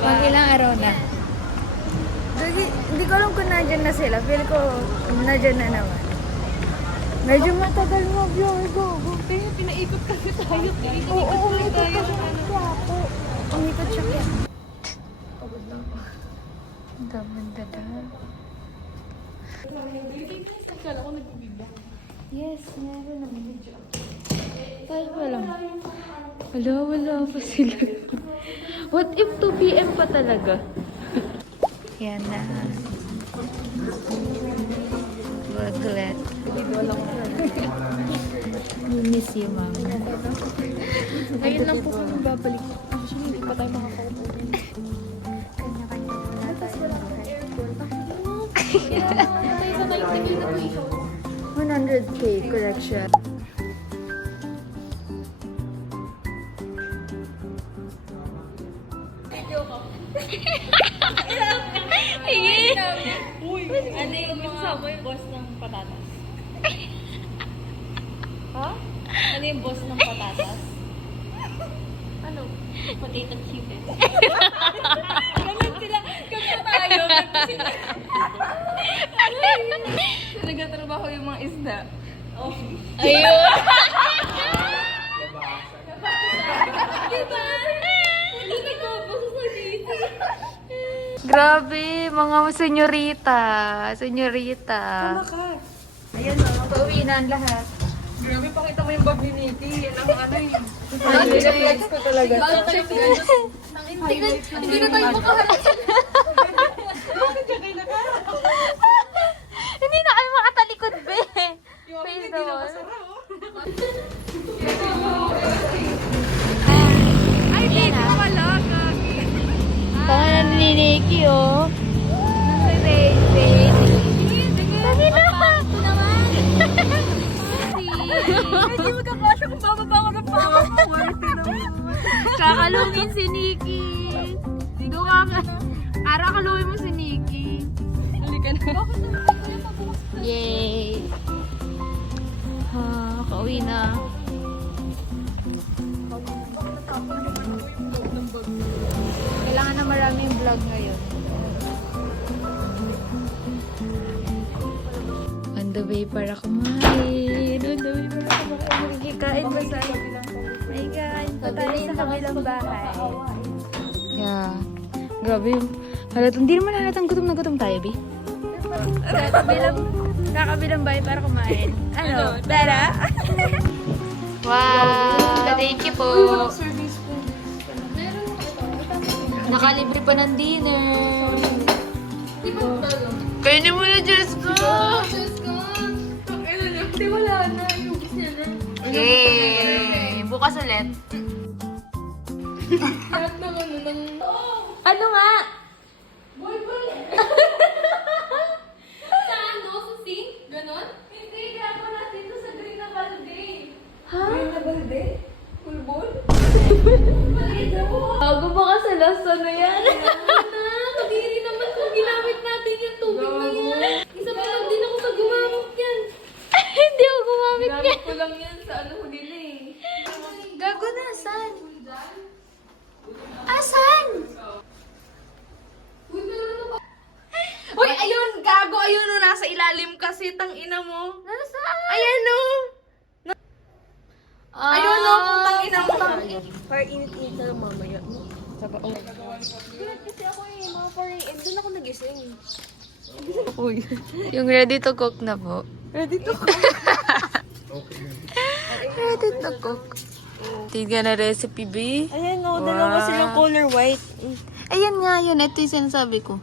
Mag-ilang araw na? Hindi ko alam kung nandyan na sila. Feel ko nandyan na naman. Medyo matagal mag-vlog. Kaya pinaikot kasi tayo. Oo, umikot kasi siya po. Umikot siya kaya. Pagod lang ako. Ang damang-dada. Kala ko nagbibigla. Yes, meron naman medyo. Tayo pa lang. Wala pa sila. What if 2 PM pa talaga? Yan na. Baglet. We miss you, ma'am. Ngayon lang po kami babalik. Actually, hindi pa tayo makakaupo. Kanya-kanya wala tayo. Tayo sa tayo tigil na po 100K collection. Uy, ano yung kasama yung boss ng patatas? Ha? Ano yung boss ng patatas? Ano? Potato chip. Ganun sila. Kami tayo. Nagtatrabaho yung mga isda. Oh. Ayun! Diba? Hindi nagbabaso sa dito. Grabe, mga senyorita. Senyorita. Tama ka. Ayan o, pauwi na ang lahat. Grabe, pakita mo yung bag ni Nikki. Yan ang ano yun. Flex ko talaga. Hindi na tayo makaharap. Hindi na kayo makatalikod, be. Face the wall. Ay, di na wala. Pangalan ni Nikki, oh. Nasa-race. Sabi na. Ito naman. Hindi magkakasya kung bababa ko ng power. Kakalungin si Nikki. Doon ka. Kakalungin mo si Nikki. Halika na. Yay! Ha, kauwi na. Kailangan na maraming vlog ngayon. On the way para kumain. On the way para kumain. Kain ba sa... Ay, kain pa tayo sa kabilang bahay. Yeah. Grabe. Hindi naman halatang gutom na gutom tayo, Bi. Kakabilang bahay para kumain. Ano? Tara? Wow! Thank you po. Nakalibre pa ng dinner. Kainin mo na, Jessica! Hindi wala na. Iubos niya na. Yay! Bukas ulit. Lahat ng ano ng... Ano nga? Sa ano? Sa sink? Ganon? Hindi. Kaya ko na dito sa green na balde. Ha? Green na balde? Pulbol? Bago ba ka sa last ano yan? Kadiri naman kung ginamit natin yung tubig na yan. Isa pa lang din ako sa gumamit yan. Hindi ako gumamit Gamit yan. ko lang yan sa ano huli na eh. Gago na, saan? Asan? Uy, meron na ba? Uy, ayun! Gago! Ayun o! Nasa ilalim kasi. Tang ina mo. Nasaan? Ayan o! Ayun o! Putang ina mo. Para init-init na lang mamaya. Kasi ako eh, mga 4 AM. Doon ako nagising. Yung ready to cook na po. Ready to cook. Ready to cook. Tignan na recipe, B. Ayan o, dalawa silang color white. Ayan nga yun. Ito yung sinasabi ko.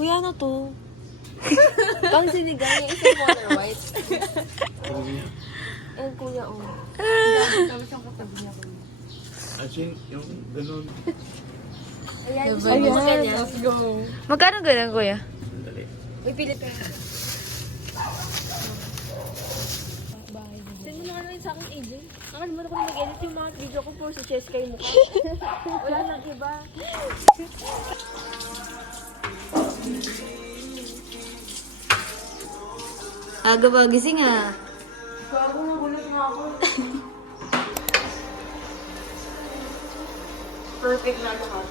Uy, ano to? Pang sinigang yung isang color white. Ayan, kuya o. Actually, yung ganun. Ayan. Let's go. Magkano ganun, kuya? Dali. May pilit ka. na ano yun sa akin, AJ. Nakalimutan ko na mag-edit yung mga video ko for si Cheska yung mukha. Wala nang iba. Aga ba gising ah? Bago nagulat nga ako. Perfect na lahat.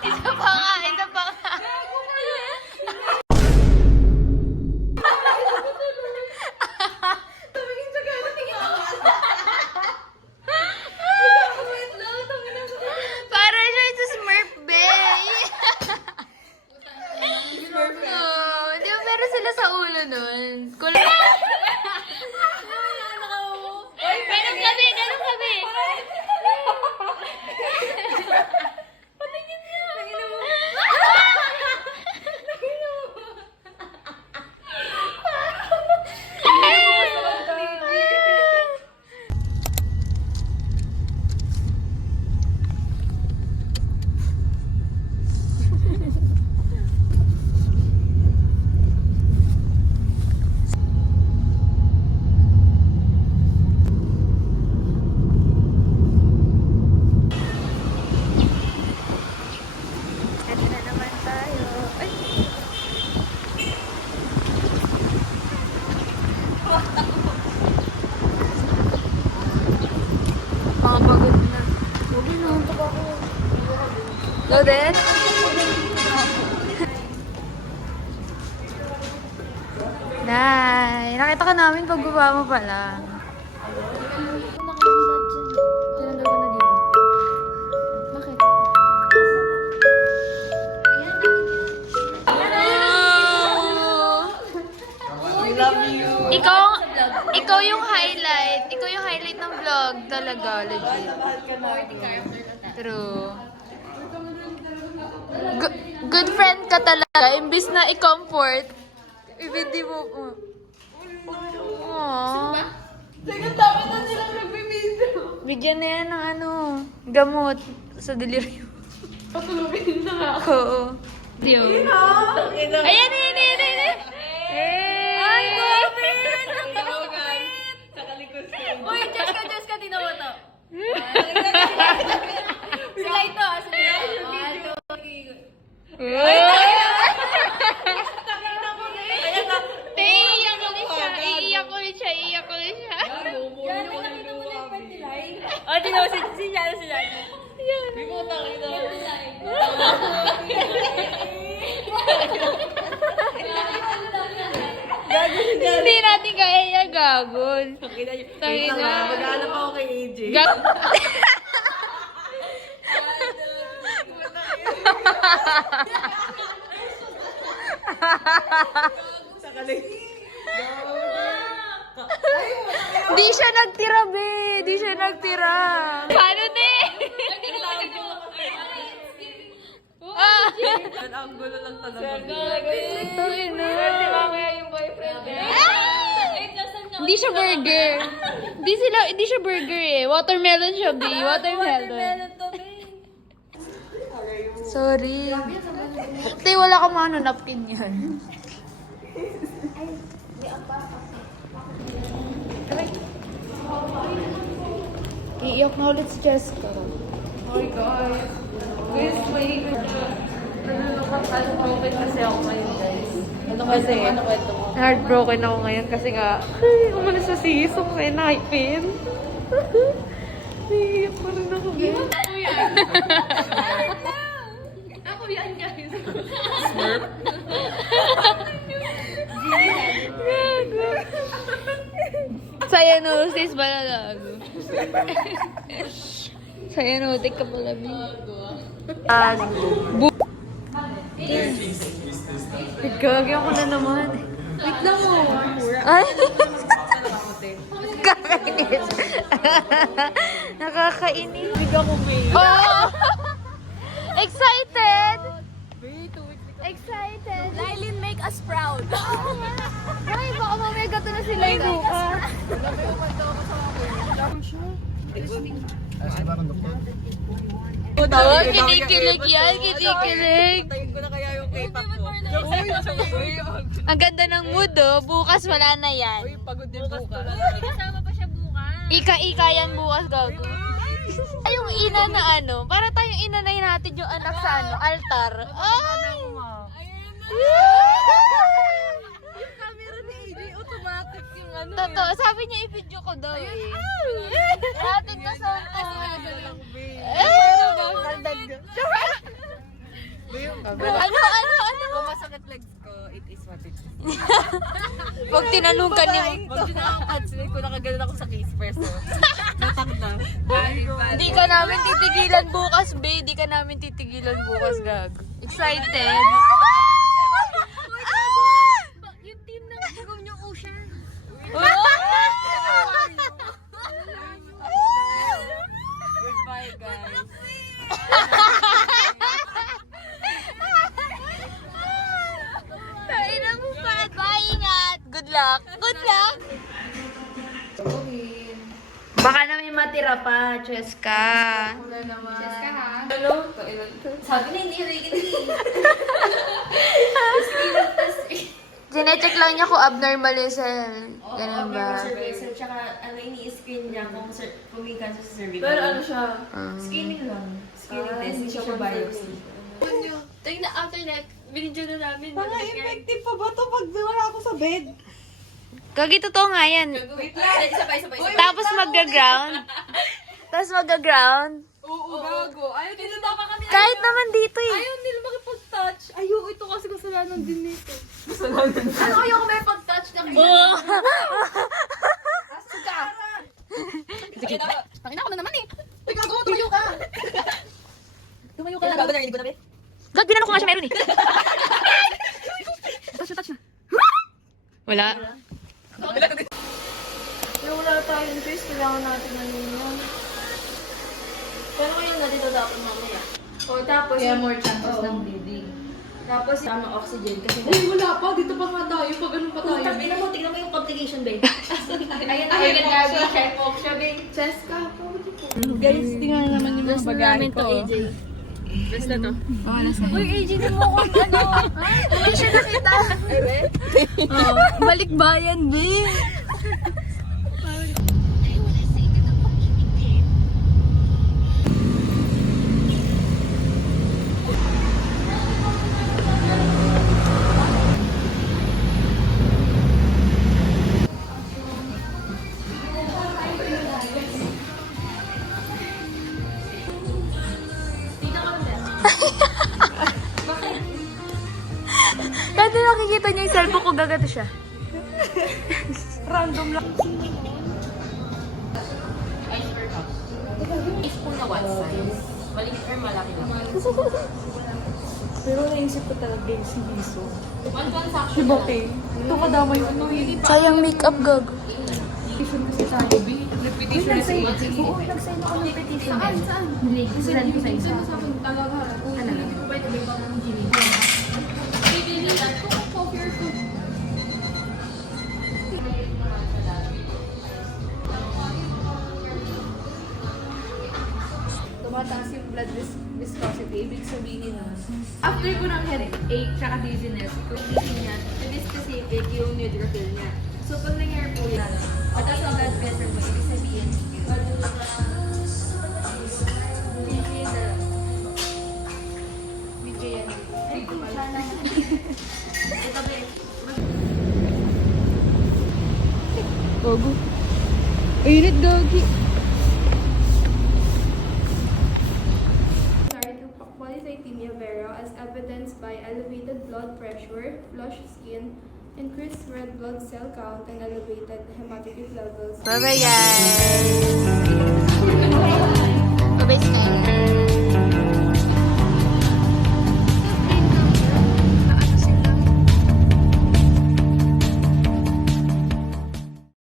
Isa pa nga, isa pa nga. Para siya sa Smurf Bay. Oh, di ba meron sila sa ulo nun? Ganun kami, ganun kami. Ito na naman tayo. Ay! Pagod na. Huwag na, huntok ako. Loaded? Nay, nakita ka namin pagbaba mo pala. Tinanggal ko na dito. Bakit? I love you. Ikaw yung highlight. Ikaw yung highlight ng vlog. Talaga, legit. True. Good friend ka talaga. Imbis na i-comfort, ibindi mo. Aww. Sige, dapat na silang nag-video. Bigyan na yan ng ano, gamot sa delirium. Patulogin na nga ako. Oo. Ayun o. Ayan, ayan, ayan, ayan. Ay, Sa kalikos ko. Uy, Diyos ka, tinawa to. Sila ito, sila ito. Iiyak ulit siya. Oh, di na si Jana. Hindi mo takita. Hindi natin kaya niya gagol. Wait lang ha, mag-aanap ako kay AJ. Sa kalikos. Di siya nagtira, be. Di siya nagtira. Paano, te? Ang gulo lang talaga. Ito, ina. Mamaya yung boyfriend niya. Hindi siya burger. Hindi siya burger eh. Watermelon siya, be. Watermelon. Sorry. Te, wala ka maano napkin yan. Iiyak na ulit si Jessica. Oh guys. Guys, may heartbroken kasi ako ngayon, guys. Ano kasi? Ano kwento mo? Heartbroken ako ngayon kasi nga, ay, umalis sa season kaya naipin. Naiiyak pa rin ako, guys. Ako yan, guys. Cyanosis ba na gago? Cyanotic ka pala, B. Gagi ako na naman. Wait lang mo. Ay! Kakainis. Nakakainis. Big ako, babe. Oh! Excited! Excited! Lylin, make us proud. Ay, baka mamaya gato na sila yung bukas. Oo, kinikilig yan, kinikilig. Tayin ko na kaya yung K-pop ko. Ang ganda ng mood, oh. Bukas wala na yan. Uy, pagod din bukas. Kasama pa siya bukas. Ika-ika yan bukas, gago. Ay, yung ina na ano, para tayong inanay natin yung anak sa ano, altar. Ay! Yung camera ni AJ, automatic yung ano. Totoo, sabi niya i-video ko daw eh. Natin to sa Ano? Masakit legs ko, it is what it is. Pag tinanong ka ni Pag sinakakansel ko, nakagalan ako sa case first. Natak na. Di ka namin titigilan bukas, babe. Di ka namin titigilan bukas, gag. Excited? Yung team na nagaw niyo Ocean. Goodbye, guys. Taina mo pa. Bye, ingat. Good luck. Good luck. Baka na may matira pa, Cheska. Cheska ha? Hello? Sabi na hindi regularly. Ginecheck lang niya kung abnormal yung cell. Ganun ba? Tsaka ano, ini-screen niya kung may cancer sa cervical. Pero ano siya? Screening lang. Screening test, hindi siya biopsy. Tingnan na after that, binidyo na namin. Effective pa ba to pag wala ako sa bed? Gagi, totoo nga yan. Wait lang. Isa pa. Tapos mag-ground. Tapos mag-ground. Oo, gago. Ayaw din Pinunta pa kami. Kahit naman dito eh. Ayaw nila makipag-touch. Ayaw, ito kasi kasalanan din nito. Ano ayaw ko may pag-touch na kayo? Pakina ko na naman eh. Ikaw, tumayo ka. Tumayo ka. Gago na, hindi ko na, be. Gag, ginano ko nga siya meron eh. Touch na. Wala. Pero wala tayong choice, kailangan natin na yun. Pero ngayon na dito dapat mamaya. O tapos, Kaya more chances ng bleeding. tapos tamang oxygen kasi Uy, wala pa. Dito pa nga tayo. Pag ano pa tayo. tingnan mo yung complication, babe. Ayan na, ayan na, check off siya, babe. Cheska, Guys, tingnan naman yung mga bagahe ko. AJ. Best na to. Uy, AJ, di mo ko ano. Hindi siya nakita. Balik bayan, babe. Dati nakikita niya yung cellphone ko, gagato siya. Random lang. Spoon na what size? Maliit or malaki lang? Pero naisip ko talaga yung si Miso. One transaction Si Bote. Ito kadama yung ano yun. Sayang makeup, gag. Repetition kasi tayo, B. Repetition na si AJ. Oo, nag-sign ako ng petition. Saan? Hindi, sasend ko sa isa. Sa akin talaga. Talaga? Pwede ba ibang ng gini? Bibili lang ko coffee or food. Tumataas yung blood viscosity. Ibig sabihin nun, after ko ng headache tsaka dizziness, kung hindi niya, to be specific yung neutrophil niya. So, pag nangyari po yan, mataas ang blood pressure mo, ibig sabihin, video yan. Ay, sana. Ito, babe. Gogo. Init, gagi. Polycythemia vera as evidenced by elevated blood pressure, flushed skin, increased red blood cell count, and elevated hematocrit levels. Bye-bye, guys.